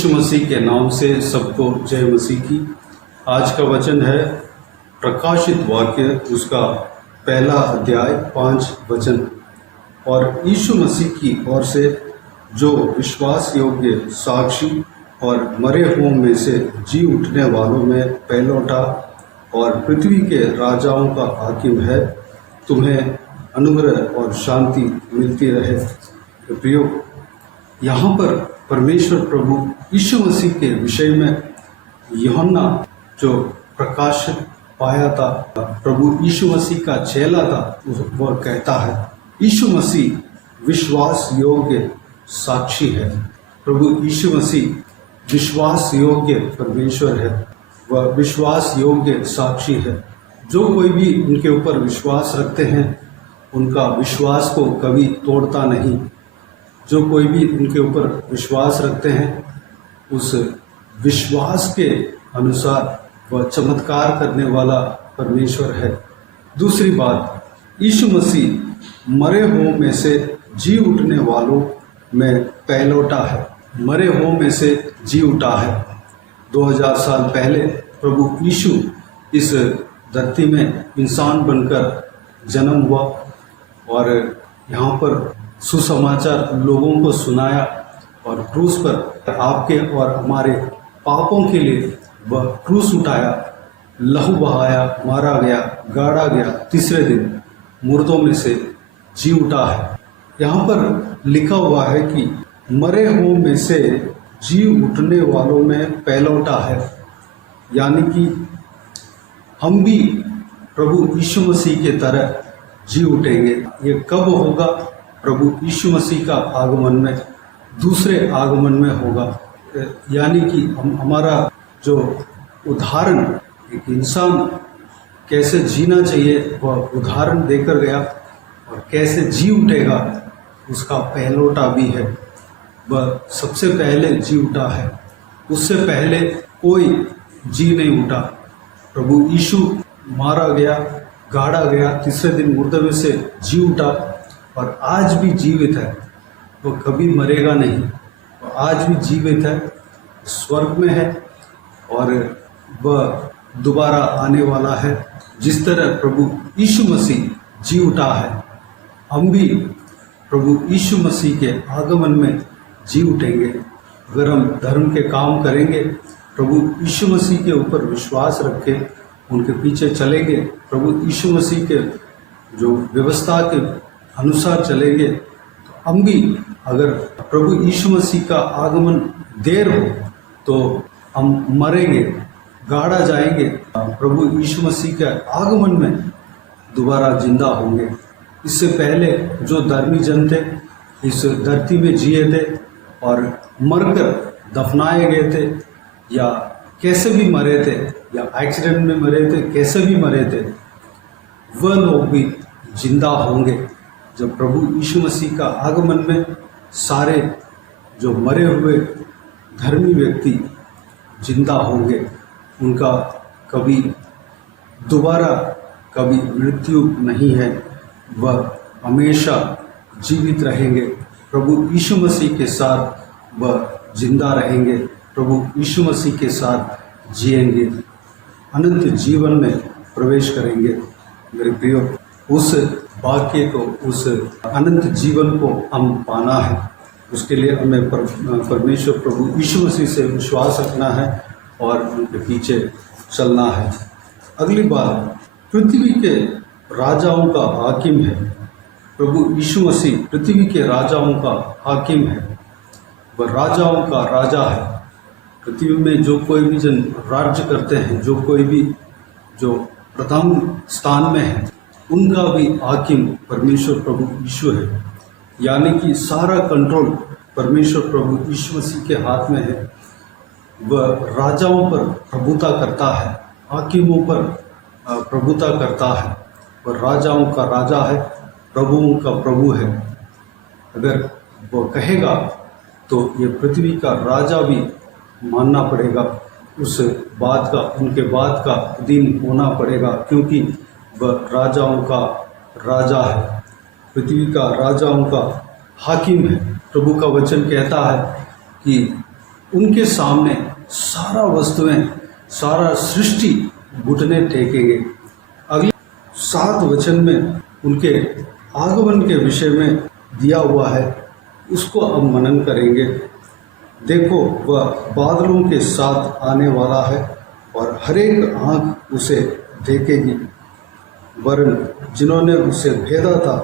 यीशु मसीह के नाम से सबको जय मसीह की। आज का वचन है प्रकाशित वाक्य, उसका पहला अध्याय 5 वचन। और यीशु मसीह की ओर से जो विश्वास योग्य साक्षी और मरे हुओं में से जी उठने वालों में पहलौठा और पृथ्वी के राजाओं का हाकिम है, तुम्हें अनुग्रह और शांति मिलती रहे। प्रियो, यहाँ पर परमेश्वर प्रभु यीशु मसीह के विषय में यूहन्ना जो प्रकाश पाया था, प्रभु यीशु मसीह का चेला था, वह कहता है यीशु मसीह विश्वास योग्य साक्षी है। प्रभु यीशु मसीह विश्वास योग्य परमेश्वर है, वह विश्वास योग्य साक्षी है। जो कोई भी उनके ऊपर विश्वास रखते हैं, उनका विश्वास को कभी तोड़ता नहीं। जो कोई भी उनके ऊपर विश्वास रखते हैं, उस विश्वास के अनुसार वह चमत्कार करने वाला परमेश्वर है। दूसरी बात, यीशु मसीह मरे हुओं में से जी उठने वालों में पहलौठा है। मरे हुओं में से जी उठा है। 2000 साल पहले प्रभु यीशु इस धरती में इंसान बनकर जन्म हुआ और यहाँ पर सुसमाचार लोगों को सुनाया और क्रूस पर आपके और हमारे पापों के लिए वह क्रूस उठाया, लहू बहाया, मारा गया, गाड़ा गया, तीसरे दिन मुर्दों में से जी उठा है। यहाँ पर लिखा हुआ है कि मरे हुओं में से जी उठने वालों में पहलौठा है, यानी कि हम भी प्रभु यीशु मसीह के तरह जी उठेंगे। ये कब होगा? प्रभु यीशु मसीह का आगमन में, दूसरे आगमन में होगा। यानी कि हमारा जो उदाहरण एक इंसान कैसे जीना चाहिए, वह उदाहरण देकर गया, और कैसे जी उठेगा उसका पहलौठा भी है। वह सबसे पहले जी उठा है, उससे पहले कोई जी नहीं उठा। प्रभु यीशु मारा गया, गाड़ा गया, तीसरे दिन मुर्दे में से जी उठा और आज भी जीवित है। वो कभी मरेगा नहीं, वो आज भी जीवित है, स्वर्ग में है और वह दोबारा आने वाला है। जिस तरह प्रभु यीशु मसीह जी उठा है, हम भी प्रभु यीशु मसीह के आगमन में जी उठेंगे। अगर हम धर्म के काम करेंगे, प्रभु यीशु मसीह के ऊपर विश्वास रख के उनके पीछे चलेंगे, प्रभु यीशु मसीह के जो व्यवस्था के अनुसार चलेंगे, तो हम भी, अगर प्रभु यीशु मसीह का आगमन देर हो तो हम मरेंगे, गाड़ा जाएंगे। प्रभु यीशु मसीह के आगमन में दोबारा जिंदा होंगे। इससे पहले जो धर्मी जन थे, इस धरती में जिए थे और मरकर दफनाए गए थे, या कैसे भी मरे थे, या एक्सीडेंट में मरे थे, कैसे भी मरे थे, वह लोग भी जिंदा होंगे जब प्रभु यीशु मसीह का आगमन में सारे जो मरे हुए धर्मी व्यक्ति जिंदा होंगे। उनका कभी दोबारा कभी मृत्यु नहीं है, वह हमेशा जीवित रहेंगे। प्रभु यीशु मसीह के साथ वह जिंदा रहेंगे, प्रभु यीशु मसीह के साथ जिएंगे, अनंत जीवन में प्रवेश करेंगे। मेरे प्रियो, उस भाग्य को, उस अनंत जीवन को हम पाना है। उसके लिए हमें परमेश्वर प्रभु यीशु मसीह से विश्वास रखना है और उनके पीछे चलना है। अगली बात, पृथ्वी के राजाओं का हाकिम है। प्रभु यीशु मसीह पृथ्वी के राजाओं का हाकिम है, वह राजाओं का राजा है। पृथ्वी में जो कोई भी जन राज्य करते हैं, जो कोई भी जो प्रथम स्थान में है, उनका भी हाकिम परमेश्वर प्रभु यीशु है। यानी कि सारा कंट्रोल परमेश्वर प्रभु यीशु मसीह के हाथ में है। वह राजाओं पर प्रभुता करता है, हाकिमों पर प्रभुता करता है। वह राजाओं का राजा है, प्रभुओं का प्रभु है। अगर वो कहेगा तो ये पृथ्वी का राजा भी मानना पड़ेगा, उस बात का, उनके बात का अधीन होना पड़ेगा, क्योंकि वह राजाओं का राजा है, पृथ्वी का राजाओं का हाकिम है। प्रभु का वचन कहता है कि उनके सामने सारा वस्तुएं, सारा सृष्टि घुटने टेकेंगे। अगले 7 वचन में उनके आगमन के विषय में दिया हुआ है, उसको अब मनन करेंगे। देखो, वह बादलों के साथ आने वाला है और हर एक आँख उसे देखेगी, वरन जिन्होंने उसे भेदा था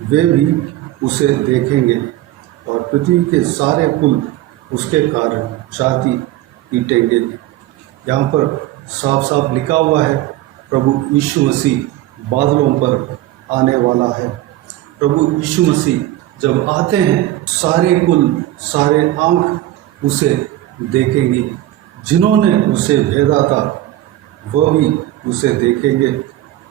वे भी उसे देखेंगे और पृथ्वी के सारे कुल उसके कारण छाती पीटेंगे। यहाँ पर साफ साफ लिखा हुआ है, प्रभु यीशु मसीह बादलों पर आने वाला है। प्रभु यीशु मसीह जब आते हैं, सारे कुल, सारे आँख उसे देखेंगी। जिन्होंने उसे भेदा था वह भी उसे देखेंगे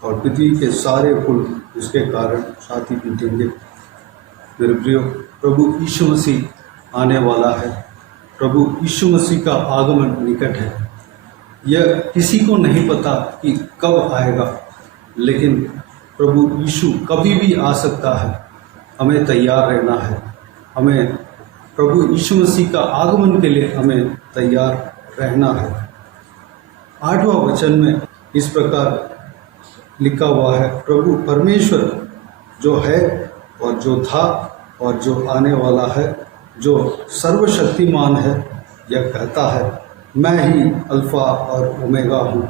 और पृथ्वी के सारे कुल उसके कारण छाती पीटेंगे। मेरे प्रियो, प्रभु यीशु मसीह आने वाला है। प्रभु यीशु मसीह का आगमन निकट है। यह किसी को नहीं पता कि कब आएगा, लेकिन प्रभु यीशु कभी भी आ सकता है। हमें तैयार रहना है। हमें प्रभु यीशु मसीह का आगमन के लिए हमें तैयार रहना है। 8वां वचन में इस प्रकार लिखा हुआ है, प्रभु परमेश्वर जो है और जो था और जो आने वाला है, जो सर्वशक्तिमान है, यह कहता है, मैं ही अल्फा और ओमेगा हूँ।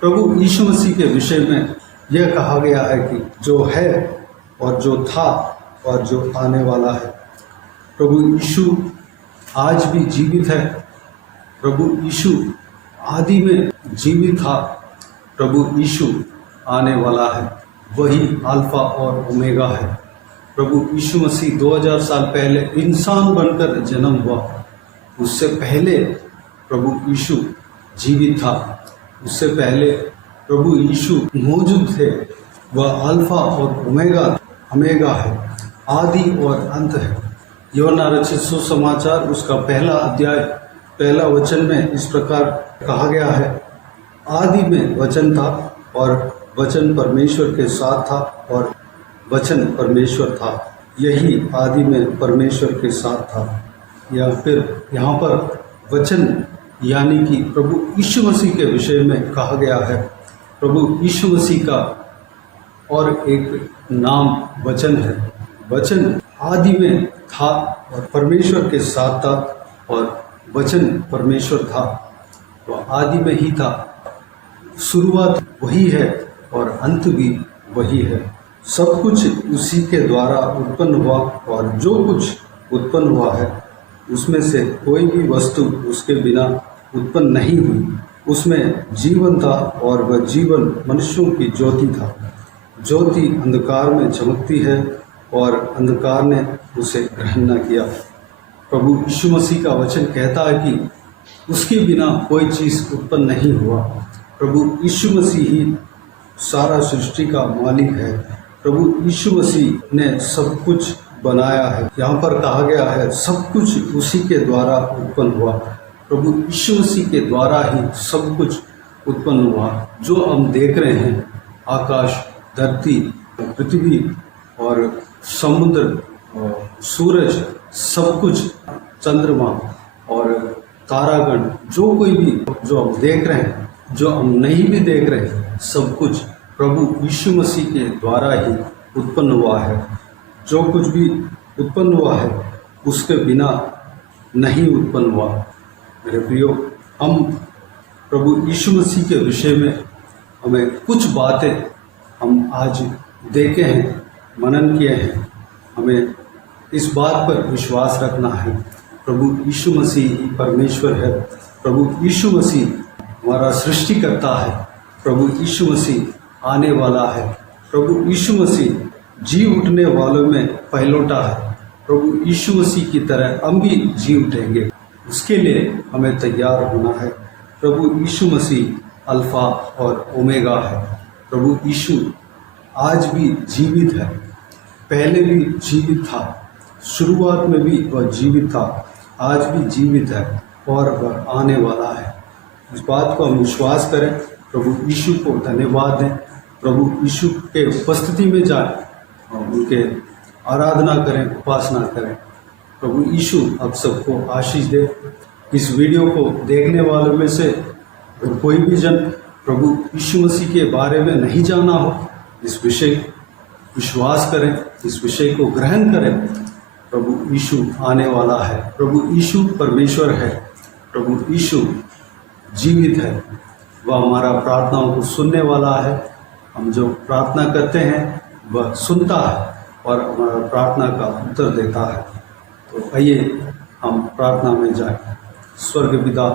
प्रभु यीशु मसीह के विषय में यह कहा गया है कि जो है और जो था और जो आने वाला है। प्रभु यीशु आज भी जीवित है। प्रभु यीशु आदि में जीवित था। प्रभु यीशु आने वाला है। वही अल्फा और ओमेगा है। प्रभु यीशु मसीह 2000 साल पहले इंसान बनकर जन्म हुआ। उससे पहले प्रभु यीशु जीवित था। उससे पहले प्रभु यीशु मौजूद थे। वह अल्फा और ओमेगा है, आदि और अंत है। यूहन्ना रचित सुसमाचार उसका 1 अध्याय 1 वचन में इस प्रकार कहा गया है, आदि में वचन था और वचन परमेश्वर के साथ था और वचन परमेश्वर था। यही आदि में परमेश्वर के साथ था। या फिर यहाँ पर वचन यानी कि प्रभु यीशु मसीह के विषय में कहा गया है। प्रभु यीशु मसीह का और एक नाम वचन है। वचन आदि में था और परमेश्वर के साथ था और वचन परमेश्वर था। तो आदि में ही था। शुरुआत वही है और अंत भी वही है। सब कुछ उसी के द्वारा उत्पन्न हुआ और जो कुछ उत्पन्न हुआ है उसमें से कोई भी वस्तु उसके बिना उत्पन्न नहीं हुई। उसमें जीवन था और वह जीवन मनुष्यों की ज्योति था। ज्योति अंधकार में चमकती है और अंधकार ने उसे ग्रहण न किया। प्रभु यीशु मसीह का वचन कहता है कि उसके बिना कोई चीज़ उत्पन्न नहीं हुआ। प्रभु यीशु मसीह ही सारा सृष्टि का मालिक है। प्रभु यीशु मसीह ने सब कुछ बनाया है। यहाँ पर कहा गया है सब कुछ उसी के द्वारा उत्पन्न हुआ। प्रभु यीशु मसीह के द्वारा ही सब कुछ उत्पन्न हुआ। जो हम देख रहे हैं, आकाश, धरती, पृथ्वी और समुद्र और सूरज, सब कुछ, चंद्रमा और तारागण, जो कोई भी जो हम देख रहे हैं, जो हम नहीं भी देख रहे हैं, सब कुछ प्रभु यीशु मसीह के द्वारा ही उत्पन्न हुआ है। जो कुछ भी उत्पन्न हुआ है उसके बिना नहीं उत्पन्न हुआ। मेरे प्रियो, हम प्रभु यीशु मसीह के विषय में हमें कुछ बातें हम आज देखे हैं, मनन किए हैं। हमें इस बात पर विश्वास रखना है, प्रभु यीशु मसीह ही परमेश्वर है। प्रभु यीशु मसीह हमारा सृष्टिकर्ता है। प्रभु यीशु मसीह आने वाला है। प्रभु यीशु मसीह जी उठने वालों में पहलोटा है। प्रभु यीशु मसीह की तरह हम भी जी उठेंगे। उसके लिए हमें तैयार होना है। प्रभु यीशु मसीह अल्फा और ओमेगा है। प्रभु यीशु आज भी जीवित है, पहले भी जीवित था, शुरुआत में भी वह जीवित था, आज भी जीवित है और वह आने वाला है। इस बात को हम विश्वास करें, प्रभु यीशु को धन्यवाद दें, प्रभु यीशु के उपस्थिति में जाएं और उनके आराधना करें, उपासना करें। प्रभु यीशु आप सबको आशीष दे। इस वीडियो को देखने वालों में से अगर कोई भी जन प्रभु यीशु मसीह के बारे में नहीं जाना हो, इस विषय विश्वास करें, इस विषय को ग्रहण करें। प्रभु यीशु आने वाला है, प्रभु यीशु परमेश्वर है, प्रभु यीशु जीवित है, वह हमारा प्रार्थनाओं को सुनने वाला है। हम जो प्रार्थना करते हैं वह सुनता है और हमारा प्रार्थना का उत्तर देता है। तो आइए हम प्रार्थना में जाएं। स्वर्ग पिता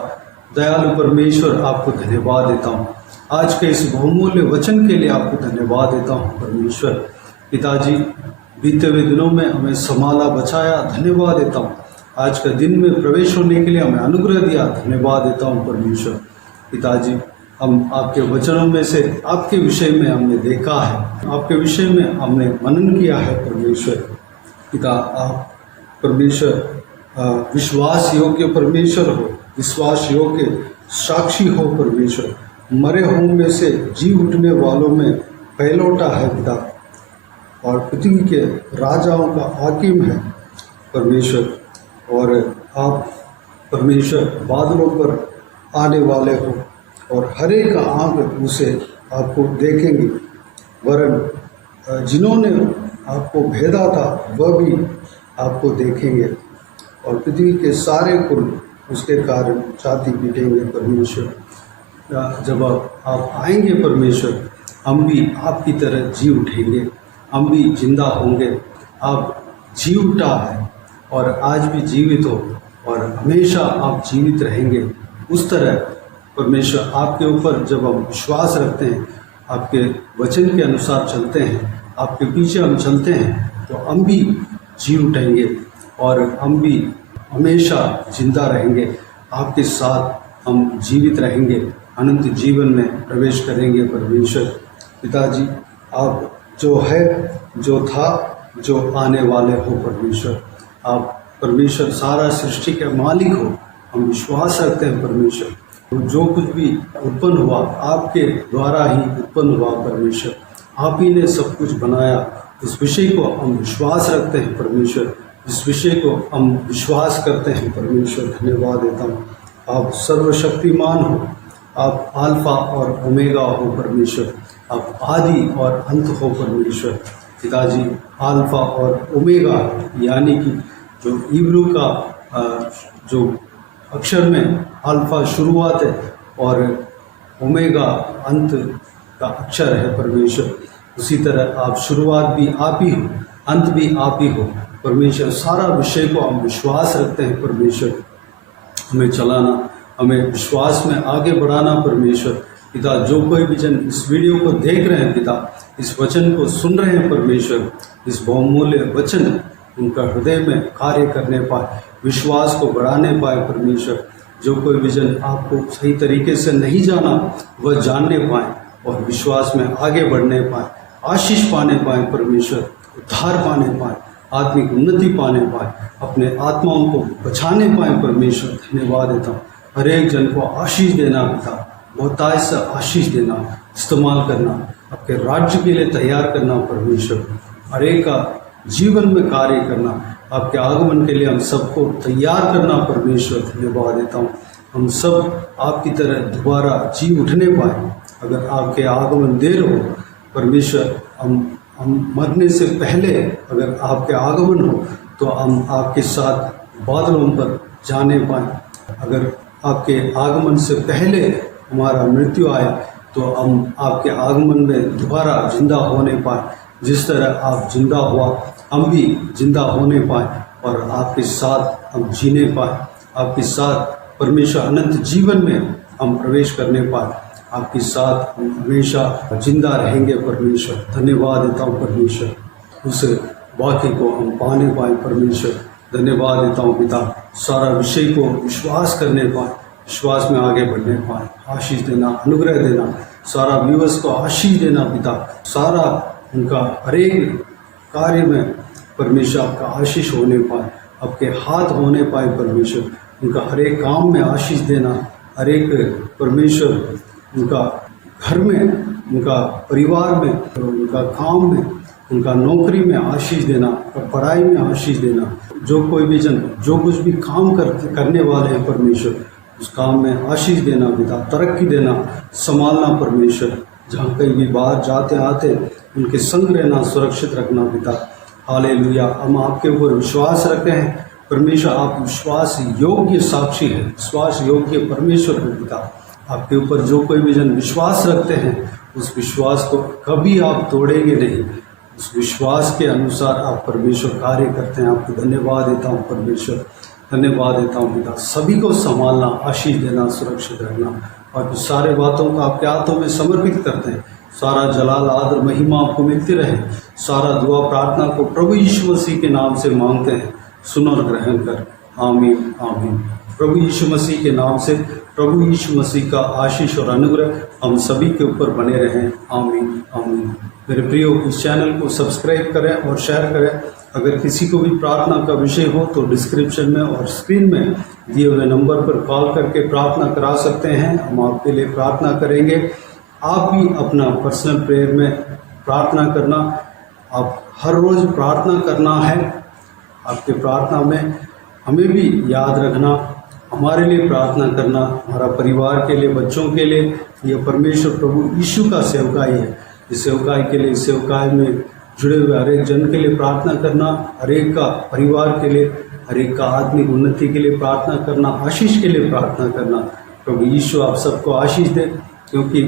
दयालु परमेश्वर, आपको धन्यवाद देता हूँ आज के इस बहुमूल्य वचन के लिए, आपको धन्यवाद देता हूँ परमेश्वर। पिताजी, बीते हुए दिनों में हमें संभाला, बचाया, धन्यवाद देता हूँ। आज का दिन में प्रवेश होने के लिए हमें अनुग्रह दिया, धन्यवाद देता हूँ परमेश्वर। पिताजी, हम आपके वचनों में से आपके विषय में हमने देखा है, आपके विषय में हमने मनन किया है परमेश्वर। पिता, आप परमेश्वर विश्वास योग्य परमेश्वर हो, विश्वास योग्य साक्षी हो परमेश्वर। मरे हुओं में से जी उठने वालों में पहलौठा है पिता, और पृथ्वी के राजाओं का हाकिम है परमेश्वर। और आप परमेश्वर बादलों पर आने वाले हो और हर एक आँख उसे आपको देखेंगे, वरन जिन्होंने आपको भेदा था वह भी आपको देखेंगे, और पृथ्वी के सारे कुल उसके कारण छाती पीटेंगे परमेश्वर। जब आप आएंगे परमेश्वर, हम भी आपकी तरह जी उठेंगे, हम भी जिंदा होंगे। आप जी उठा है और आज भी जीवित हो और हमेशा आप जीवित रहेंगे। उस तरह परमेश्वर आपके ऊपर जब हम विश्वास रखते हैं, आपके वचन के अनुसार चलते हैं, आपके पीछे हम चलते हैं, तो हम भी जी उठेंगे और हम भी हमेशा जिंदा रहेंगे। आपके साथ हम जीवित रहेंगे, अनंत जीवन में प्रवेश करेंगे परमेश्वर। पिताजी, आप जो है, जो था, जो आने वाले हो परमेश्वर। आप परमेश्वर सारा सृष्टि के मालिक हो, हम विश्वास रखते हैं परमेश्वर। तो जो कुछ भी उत्पन्न हुआ आपके द्वारा ही उत्पन्न हुआ परमेश्वर। आप ही ने सब कुछ बनाया, उस विषय को हम विश्वास रखते हैं परमेश्वर। इस विषय को हम विश्वास करते हैं परमेश्वर। धन्यवाद देता हूँ। आप सर्वशक्तिमान हो, आप अल्फा और ओमेगा हो परमेश्वर। आप आदि और अंत हो परमेश्वर। पिताजी, अल्फा और ओमेगा यानी कि जो इब्रू का जो अक्षर में अल्फा शुरुआत है और ओमेगा अंत का अक्षर है परमेश्वर, उसी तरह आप शुरुआत भी आप ही हो, अंत भी आप ही हो परमेश्वर। सारा विषय को हम विश्वास रखते हैं परमेश्वर। हमें चलाना, हमें विश्वास में आगे बढ़ाना परमेश्वर। पिता, जो कोई भी जन इस वीडियो को देख रहे हैं पिता, इस वचन को सुन रहे हैं परमेश्वर, इस बहुमूल्य वचन उनका हृदय में कार्य करने पाए, विश्वास को बढ़ाने पाए परमेश्वर। जो कोई भी जन आपको सही तरीके से नहीं जाना, वह जानने पाए और विश्वास में आगे बढ़ने पाए, आशीष पाने पाए परमेश्वर, उद्धार पाने पाए, आत्मिक उन्नति पाने पाए, अपने आत्माओं को बचाने पाए परमेश्वर। धन्यवाद देता हूँ। हर एक जन को आशीष देना पिता, बहुतायत से आशीष देना, इस्तेमाल करना, आपके राज्य के लिए तैयार करना परमेश्वर। हर एक का जीवन में कार्य करना, आपके आगमन के लिए हम सबको तैयार करना परमेश्वर। धन्यवाद देता हूँ। हम सब आपकी तरह दोबारा जी उठने पाए। अगर आपके आगमन देर हो परमेश्वर, हम मरने से पहले अगर आपके आगमन हो तो हम आपके साथ बादलों पर जाने पाए। अगर आपके आगमन से पहले हमारा मृत्यु आए तो हम आपके आगमन में दोबारा जिंदा होने पाए। जिस तरह आप जिंदा हुआ, हम भी जिंदा होने पाए और आपके साथ हम जीने पाए। आपके साथ परमेश्वर अनंत जीवन में हम प्रवेश करने पाए। आपके साथ हम हमेशा जिंदा रहेंगे परमेश्वर। धन्यवाद देता हूँ परमेश्वर। उस वाक्य को हम पाने पाए परमेश्वर। धन्यवाद देता हूँ पिता, सारा विषय को विश्वास करने पाए, विश्वास में आगे बढ़ने पाए। आशीष देना, अनुग्रह देना, सारा व्यूअर्स को आशीष देना पिता। सारा उनका हरेक कार्य में परमेश्वर आपका आशीष होने पाए, आपके हाथ होने पाए परमेश्वर। उनका हरेक काम में आशीष देना, हरेक परमेश्वर उनका घर में, उनका परिवार में, उनका काम में उनका नौकरी में आशीष देना और पढ़ाई में आशीष देना। जो कोई भी जन जो कुछ भी काम करने वाले हैं परमेश्वर, उस काम में आशीष देना पिता, तरक्की देना, संभालना परमेश्वर। जहाँ कहीं भी बाहर जाते आते उनके संग रहना, सुरक्षित रखना पिता। हालेलुया। हम आपके ऊपर विश्वास रखते हैं परमेश्वर, आप विश्वास योग्य साक्षी है, विश्वास योग्य परमेश्वर है पिता। आपके ऊपर जो कोई भी जन विश्वास रखते हैं उस विश्वास को कभी आप तोड़ेंगे नहीं। उस विश्वास के अनुसार आप परमेश्वर कार्य करते हैं। आपको धन्यवाद देता हूँ परमेश्वर, धन्यवाद देता हूँ पिता। सभी को संभालना, आशीष देना, सुरक्षित रखना, और सारे बातों को आपके हाथों में समर्पित करते हैं। सारा जलाल, आदर, महिमा आपको मिलती रहे। सारा दुआ प्रार्थना को प्रभु यीशु मसीह के नाम से मांगते हैं, सुन और ग्रहण कर। आमीन आमीन। प्रभु यीशु मसीह के नाम से प्रभु यीशु मसीह का आशीष और अनुग्रह हम सभी के ऊपर बने रहें। आमीन आमीन। मेरे प्रियो, इस चैनल को सब्सक्राइब करें और शेयर करें। अगर किसी को भी प्रार्थना का विषय हो तो डिस्क्रिप्शन में और स्क्रीन में दिए हुए नंबर पर कॉल करके प्रार्थना करा सकते हैं। हम आपके लिए प्रार्थना करेंगे। आप भी अपना पर्सनल प्रेयर में प्रार्थना करना, आप हर रोज़ प्रार्थना करना है। आपके प्रार्थना में हमें भी याद रखना, हमारे लिए प्रार्थना करना, हमारा परिवार के लिए, बच्चों के लिए। यह परमेश्वर प्रभु यीशु का सेवकाई है। इस सेवकाई के लिए, इस सेवकाई में जुड़े हुए हर एक जन के लिए प्रार्थना करना, हर एक का परिवार के लिए, हर एक का आत्मिक उन्नति के लिए प्रार्थना करना, आशीष के लिए प्रार्थना करना। प्रभु यीशु आप सबको आशीष दे, क्योंकि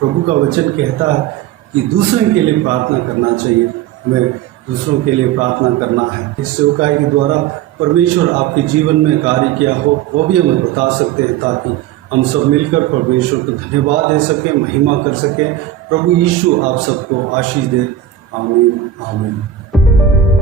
प्रभु का वचन कहता है कि दूसरों के लिए प्रार्थना करना चाहिए। हमें दूसरों के लिए प्रार्थना करना है। इस सेवकाई के द्वारा परमेश्वर आपके जीवन में कार्य किया हो वो भी हमें बता सकते हैं, ताकि हम सब मिलकर परमेश्वर को धन्यवाद दे सकें, महिमा कर सकें। प्रभु यीशु आप सबको आशीष दे। आमीन आमीन।